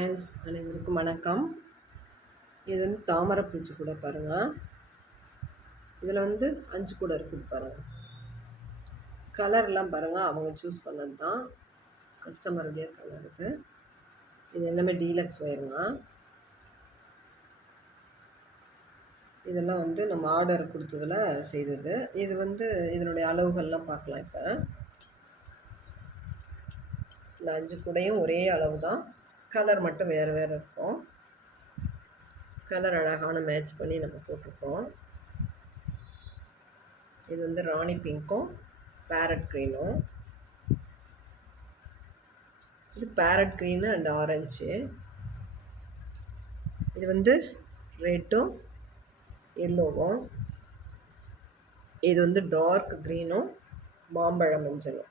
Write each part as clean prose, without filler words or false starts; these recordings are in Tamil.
ஃப்ரெண்ட்ஸ், அனைவருக்கும் வணக்கம். இது வந்து தாமரை பூச்சி கூட பாருங்கள். இதில் வந்து 5 கூட இருக்குது பாருங்கள். கலர்லாம் பாருங்கள், அவங்க சூஸ் பண்ணது தான், கஸ்டமருடைய கலர் இது எல்லாமே டீலக்ஸ் ஒயருங்க. இதெல்லாம் வந்து நம்ம ஆர்டர் கொடுத்ததில் செய்தது. இது வந்து இதனுடைய அளவுகள்லாம் பார்க்கலாம். இப்போ இந்த 5 கூடையும் ஒரே அளவு தான், கலர் மட்டும் வேறு வேறு இருக்கும். கலர் அழகான மேட்ச் பண்ணி நம்ம போட்டிருக்கோம். இது வந்து ராணி பிங்க்கும் பேரட் க்ரீனும், இது பேரட் க்ரீனு அண்ட் ஆரஞ்சு, இது வந்து ரெட்டும் எல்லோவும், இது வந்து டார்க் க்ரீனும் மாம்பழ மஞ்சளும்.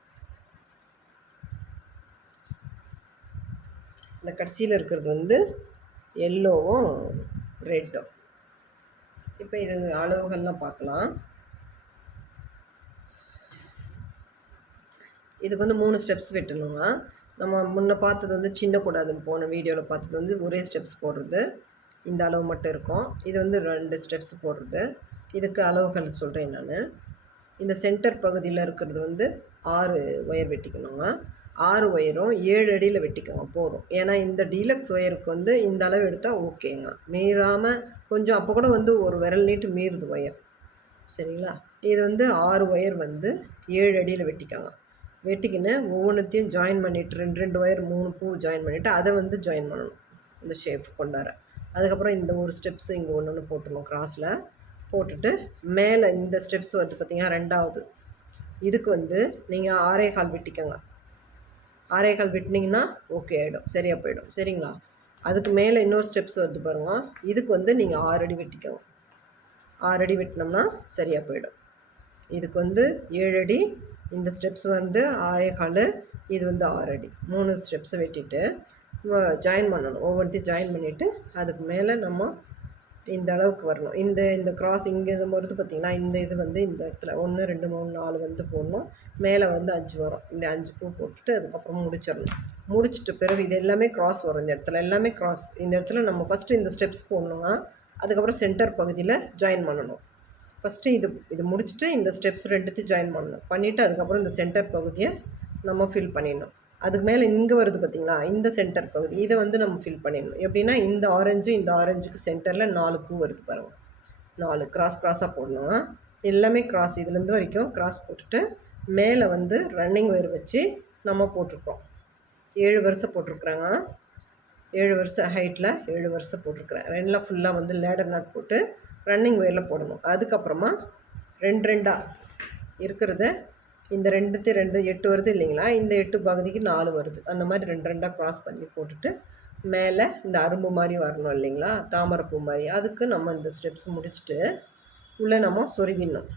இந்த கடைசியில் இருக்கிறது வந்து எல்லோவும் ரெட்டும். இப்போ இது அளவுகள்லாம் பார்க்கலாம். இதுக்கு வந்து 3 ஸ்டெப்ஸ் வெட்டணுங்க. நம்ம முன்ன பார்த்தது வந்து சின்ன கூடாதுன்னு போன வீடியோவில் பார்த்தது வந்து ஒரே ஸ்டெப்ஸ் போடுறது, இந்த அளவு மட்டும் இருக்கும். இது வந்து 2 ஸ்டெப்ஸ் போடுறது. இதுக்கு அளவுகள் சொல்கிறேன் நான். இந்த சென்டர் பகுதியில் இருக்கிறது வந்து 6 ஒயர் வெட்டிக்கணுங்க. 6 ஒயரும் 7 அடியில் வெட்டிக்கோங்க போதும். ஏன்னா இந்த டீலக்ஸ் ஒயருக்கு வந்து இந்த அளவு எடுத்தால் ஓகேங்க. மீறாமல் கொஞ்சம் அப்போ கூட வந்து ஒரு விரல் நீட்டு மீறுது ஒயர், சரிங்களா? இது வந்து 6 ஒயர் வந்து 7 அடியில் வெட்டிக்கோங்க. வெட்டிக்கின்னு ஒவ்வொன்றத்தையும் ஜாயின் பண்ணிவிட்டு 2 ஒயர் 3 பூ ஜாயின் பண்ணிவிட்டு அதை வந்து ஜாயின் பண்ணணும் இந்த ஷேப் கொண்டார. அதுக்கப்புறம் இந்த ஒரு ஸ்டெப்ஸு இங்கே ஒன்று போட்டுடணும் கிராஸில் போட்டுட்டு, மேலே இந்த ஸ்டெப்ஸ் வந்து பார்த்திங்கன்னா 2வது இதுக்கு வந்து நீங்கள் 6.25 வெட்டிக்கோங்க. 6.25 வெட்டினீங்கன்னா ஓகே ஆகிடும், சரியாக போயிடும், சரிங்களா? அதுக்கு மேலே இன்னொரு ஸ்டெப்ஸ் வருது பாருங்கள். இதுக்கு வந்து நீங்கள் 6 அடி வெட்டிக்கோங்க. 6 அடி வெட்டினோம்னா சரியாக போயிடும். இதுக்கு வந்து 7 அடி, இந்த ஸ்டெப்ஸ் வந்து 6.25, இது வந்து 6 அடி. 3 ஸ்டெப்ஸை வெட்டிட்டு ஜாயின் பண்ணணும். ஒவ்வொருத்தையும் ஜாயின் பண்ணிவிட்டு அதுக்கு மேலே நம்ம இந்த அளவுக்கு வரணும். இந்த கிராஸ் இங்கே இது வருது பார்த்திங்கன்னா, இந்த இது வந்து இந்த இடத்துல 1 2 3 4 வந்து போடணும். மேலே வந்து 5 வரும். இந்த 5 பூ போட்டுட்டு அதுக்கப்புறம் முடிச்சிடணும். முடிச்சிட்ட பிறகு இது எல்லாமே கிராஸ் வரும். இந்த இடத்துல எல்லாமே கிராஸ். இந்த இடத்துல நம்ம ஃபஸ்ட்டு இந்த ஸ்டெப்ஸ் போடணுங்க. அதுக்கப்புறம் சென்டர் பகுதியில் ஜாயின் பண்ணணும். ஃபஸ்ட்டு இது முடிச்சுட்டு இந்த ஸ்டெப்ஸ் 2த்தையும் ஜாயின் பண்ணணும். பண்ணிவிட்டு அதுக்கப்புறம் இந்த சென்டர் பகுதியை நம்ம ஃபில் பண்ணிடணும். அதுக்கு மேலே இங்கே வருது பார்த்திங்களா, இந்த சென்டர் பகுதி, இதை வந்து நம்ம ஃபில் பண்ணிடணும். எப்படின்னா இந்த ஆரஞ்சுக்கு சென்டரில் 4 பூ வருது பாருங்கள். 4 கிராஸாக போடணும். எல்லாமே கிராஸ், இதுலேருந்து வரைக்கும் கிராஸ் போட்டுட்டு மேலே வந்து ரன்னிங் ஒயர் வச்சு நம்ம போட்டிருக்கோம். 7 வரிசை போட்டிருக்குறாங்க. 7 வரிசை ஹைட்டில் 7 வரிசை போட்டிருக்கிறேன். 2லாம் ஃபுல்லாக வந்து லேடர் நாட் போட்டு ரன்னிங் ஒயரில் போடணும். அதுக்கப்புறமா 2 இருக்கிறத இந்த 2 8 வருது இல்லைங்களா, இந்த 8 பகுதிக்கு 4 வருது. அந்த மாதிரி 2 க்ராஸ் பண்ணி போட்டுட்டு மேலே இந்த அரும்பு மாதிரி வரணும் இல்லைங்களா, தாமரைப்பூ மாதிரி. அதுக்கு நம்ம இந்த ஸ்டெப்ஸ் முடிச்சுட்டு உள்ளே நம்ம சொருவிடணும்.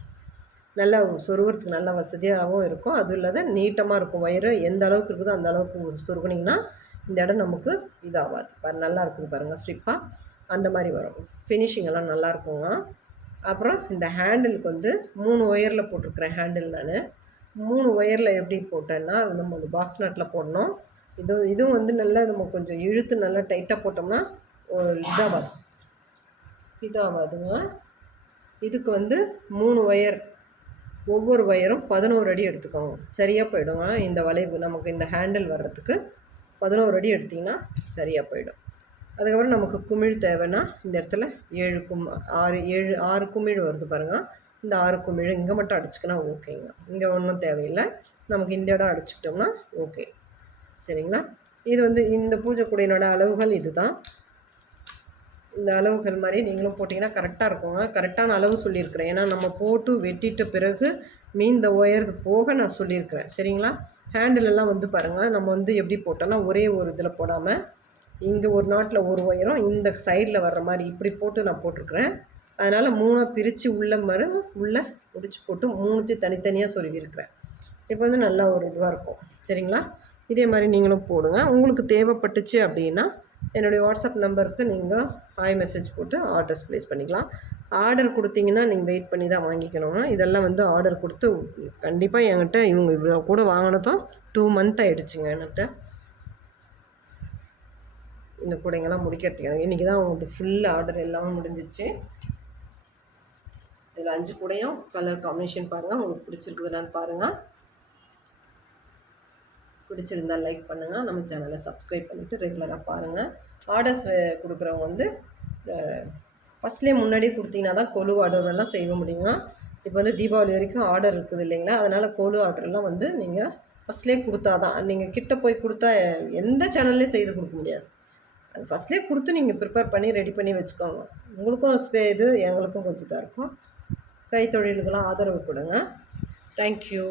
நல்லா சொருகிறதுக்கு நல்லா வசதியாகவும் இருக்கும். அதுவும் இல்லாத நீட்டமாக இருக்கும். ஒயரு எந்த அளவுக்கு இருக்குதோ அந்த அளவுக்கு சொருகினிங்கன்னா இந்த இடம் நமக்கு இதாகாது. நல்லா இருக்குது பாருங்கள், ஸ்ட்ரிப்பாக அந்த மாதிரி வரும். ஃபினிஷிங் எல்லாம் நல்லா இருக்குங்க. அப்புறம் இந்த ஹேண்டிலுக்கு வந்து 3 ஒயரில் போட்டிருக்கிறேன். ஹேண்டில் நான் 3 ஒயரில் எப்படி போட்டேன்னா, நம்ம அந்த பாக்ஸ் நட்டில் போடணும். இதுவும் வந்து நல்லா நம்ம கொஞ்சம் இழுத்து நல்லா டைட்டாக போட்டோம்னா இதாகாதுங்க. இதுக்கு வந்து 3 ஒயர், ஒவ்வொரு ஒயரும் 11 அடி எடுத்துக்கோங்க, சரியாக போயிடுங்க. இந்த வளைவு நமக்கு இந்த ஹேண்டில் வர்றதுக்கு 11 அடி எடுத்திங்கன்னா சரியாக போயிடும். அதுக்கப்புறம் நமக்கு குமிழ் தேவைன்னா இந்த இடத்துல 6 குமிழ் வருது பாருங்கள். இந்த 6 குமிழ் இங்கே மட்டும் அடிச்சுக்கினா ஓகேங்க. இங்கே ஒன்றும் தேவையில்லை, நமக்கு இந்த இடம் அடிச்சுக்கிட்டோம்னா ஓகே, சரிங்களா? இது வந்து இந்த பூஜை கூடையினோட அளவுகள் இது தான். இந்த அளவுகள் மாதிரி நீங்களும் போட்டிங்கன்னா கரெக்டாக இருக்குங்க. கரெக்டான அளவு சொல்லியிருக்கிறேன். ஏன்னா நம்ம போட்டு வெட்டிட்ட பிறகு மீந்த ஒயர் போக நான் சொல்லியிருக்கிறேன், சரிங்களா? ஹேண்டிலெல்லாம் வந்து பாருங்கள், நம்ம வந்து எப்படி போட்டோன்னா ஒரே ஒரு இதில் போடாமல் இங்கே ஒரு நாட்டில் ஒரு ஒயரும் இந்த சைடில் வர்ற மாதிரி இப்படி போட்டு நான் போட்டிருக்கிறேன். அதனால் 3 பிரித்து உள்ளே முடிச்சு போட்டு 3த்தையும் தனித்தனியாக சொருவிருக்கிறேன். இப்போ வந்து நல்லா ஒரு இதுவாக இருக்கும், சரிங்களா? இதே மாதிரி நீங்களும் போடுங்க. உங்களுக்கு தேவைப்பட்டுச்சு அப்படின்னா என்னுடைய வாட்ஸ்அப் நம்பருக்கு நீங்கள் ஹாய் மெசேஜ் போட்டு ஆர்டர்ஸ் ப்ளேஸ் பண்ணிக்கலாம். ஆர்டர் கொடுத்தீங்கன்னா நீங்கள் வெயிட் பண்ணி தான் வாங்கிக்கணுங்க. இதெல்லாம் வந்து ஆர்டர் கொடுத்து கண்டிப்பாக என்கிட்ட இவங்க இவ்வளோ கூட வாங்கினதும் 2 மந்த் ஆகிடுச்சுங்க. என்கிட்ட இந்த கூடைங்கெல்லாம் முடிக்கிறதுக்கு எனக்கு இன்றைக்கி தான் உங்களுக்கு ஃபுல் ஆர்டர் எல்லாமே முடிஞ்சிச்சு. இதில் 5 கூடையும் கலர் காம்பினேஷன் பாருங்கள், உங்களுக்கு பிடிச்சிருக்குதுன்னு பாருங்கள். பிடிச்சிருந்தால் லைக் பண்ணுங்கள், நம்ம சேனலை சப்ஸ்கிரைப் பண்ணிவிட்டு ரெகுலராக பாருங்கள். ஆர்டர்ஸ் கொடுக்குறவங்க வந்து ஃபஸ்ட்லேயே முன்னாடியே கொடுத்தீங்கன்னா தான் கொலு ஆர்டர்லாம் செய்ய முடியுங்க. இப்போ வந்து தீபாவளி வரைக்கும் ஆர்டர் இருக்குது இல்லைங்களா, அதனால் கொலு ஆர்டர்லாம் வந்து நீங்கள் ஃபஸ்ட்லேயே கொடுத்தா தான். நீங்கள் கிட்ட போய் கொடுத்தா எந்த சேனல்லையும் செய்து கொடுக்க முடியாது. அது ஃபஸ்ட்லேயே கொடுத்து நீங்கள் ப்ரிப்பேர் பண்ணி ரெடி பண்ணி வச்சுக்கோங்க. உங்களுக்கும் இது எங்களுக்கும் கொஞ்சம் இதாக இருக்கும். கைத்தொழிலுக்கெல்லாம் ஆதரவு கொடுங்க. தேங்க்யூ.